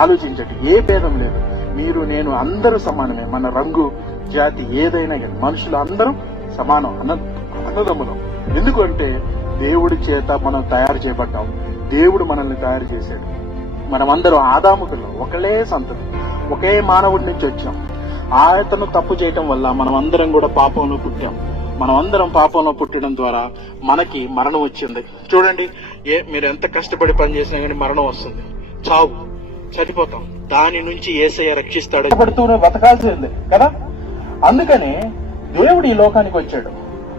ఆలోచించండి. ఏ భేదం లేదు. మీరు నేను అందరూ సమానమే. మన రంగు జాతి ఏదైనా కానీ మనుషులు అందరం సమానం, అన్నదమ్ములం. ఎందుకంటే దేవుడి చేత మనం తయారు చేయబడ్డాం. దేవుడు మనల్ని తయారు చేశాడు. మనమందరం ఆదాము పిల్లలు, ఒకలే సంతతి, ఒకే మానవుడి నుంచి వచ్చాం. ఆయతను తప్పు చేయటం వల్ల మనం అందరం కూడా పాపంలో పుట్టాం. మనం అందరం పాపంలో పుట్టడం ద్వారా మనకి మరణం వచ్చింది. చూడండి, మీరు ఎంత కష్టపడి పని చేసినా కానీ మరణం వస్తుంది, చావు, చనిపోతాం. దాని నుంచి యేసయ్య రక్షిస్తాడు. కష్టపడుతూనే బతకాల్సింది కదా. అందుకనే దేవుడు ఈ లోకానికి వచ్చాడు.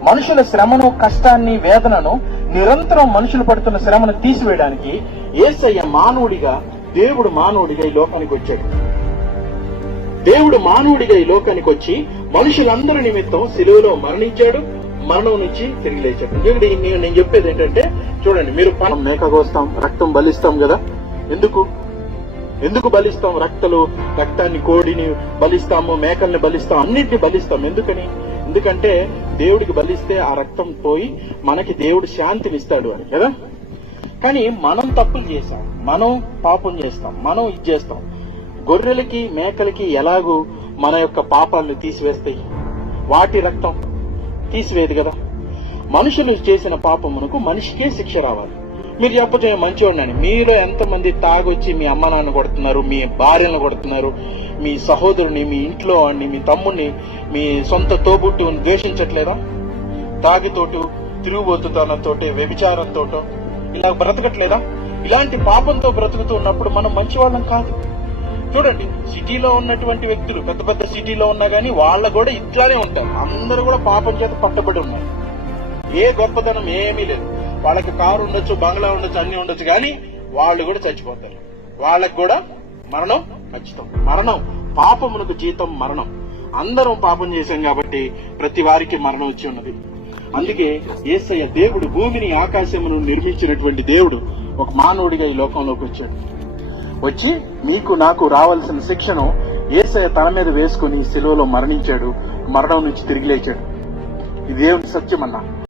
మనుషుల శ్రమను, కష్టాన్ని, వేదనను, నిరంతరం మనుషులు పడుతున్న శ్రమను తీసివేయడానికి యేసయ్య మానవుడిగా, దేవుడు మానవుడిగా ఈ లోకానికి వచ్చాడు. దేవుడు మానవుడిగా ఈ లోకానికి వచ్చి మనుషులందరి నిమిత్తం శిలువలో మరణించాడు, మరణం నుంచి తిరిగి లేచాడు. ఎందుకంటే నేను చెప్పేది ఏంటంటే, చూడండి, మీరు మేక కోస్తాం, రక్తం బలిస్తాం కదా. ఎందుకు బలిస్తాం? రక్తాన్ని, కోడిని బలిస్తాము, మేకల్ని బలిస్తాం, అన్నిటిని బలిస్తాం. ఎందుకంటే దేవుడికి బలిస్తే ఆ రక్తం పోయి మనకి దేవుడు శాంతినిస్తాడు అని కదా. కానీ మనం తప్పులు చేస్తాం, మనం పాపం చేస్తాం, మనం ఇది చేస్తాం. గొర్రెలకి, మేకలకి ఎలాగూ మన యొక్క పాపాలను తీసివేస్తాయి, వాటి రక్తం తీసివేది కదా. మనుషులు చేసిన పాపమునకు మనిషికే శిక్ష రావాలి. మీరు చెప్పచ్చు మంచివాడిని. మీలో ఎంతమంది తాగొచ్చి మీ అమ్మ నాన్న కొడుతున్నారు, మీ భార్యను కొడుతున్నారు, మీ సహోదరుని, మీ ఇంట్లో వాడిని, మీ తమ్ముడిని, మీ సొంత తోబుట్టుని ద్వేషించట్లేదా? తాగితోటు, తిరుగుబోతుతనంతో, వ్యభిచారంతో ఇలా బ్రతకట్లేదా? ఇలాంటి పాపంతో బ్రతుకుతూ ఉన్నప్పుడు మనం మంచివాళ్ళం కాదు. చూడండి, సిటీలో ఉన్నటువంటి వ్యక్తులు, పెద్ద పెద్ద సిటీలో ఉన్నా గానీ వాళ్ళు కూడా ఇట్లానే ఉంటారు. అందరూ కూడా పాపం చేత పట్టబడి ఉన్నారు. ఏ గొప్పతనం ఏమీ లేదు. వాళ్ళకి కారు ఉండొచ్చు, బంగ్లా ఉండొచ్చు, అన్ని ఉండొచ్చు, కానీ వాళ్ళు కూడా చచ్చిపోతారు. వాళ్ళకి కూడా మరణం ఖచ్చితం. మరణం, పాపమునకు జీతం మరణం. అందరం పాపం చేశాం కాబట్టి ప్రతి వారికి మరణం వచ్చి ఉన్నది. అందుకే యేసయ్య దేవుడు భూమిని, ఆకాశమును నిర్మించినటువంటి దేవుడు ఒక మానవుడిగా ఈ లోకంలోకి వచ్చాడు. వచ్చి నీకు నాకు రావాల్సిన శిక్షను యేసయ్య తన మీద వేసుకుని శిలువలో మరణించాడు, మరణం నుంచి తిరిగి లేచాడు. ఇది దేవుని సత్యం అన్నా.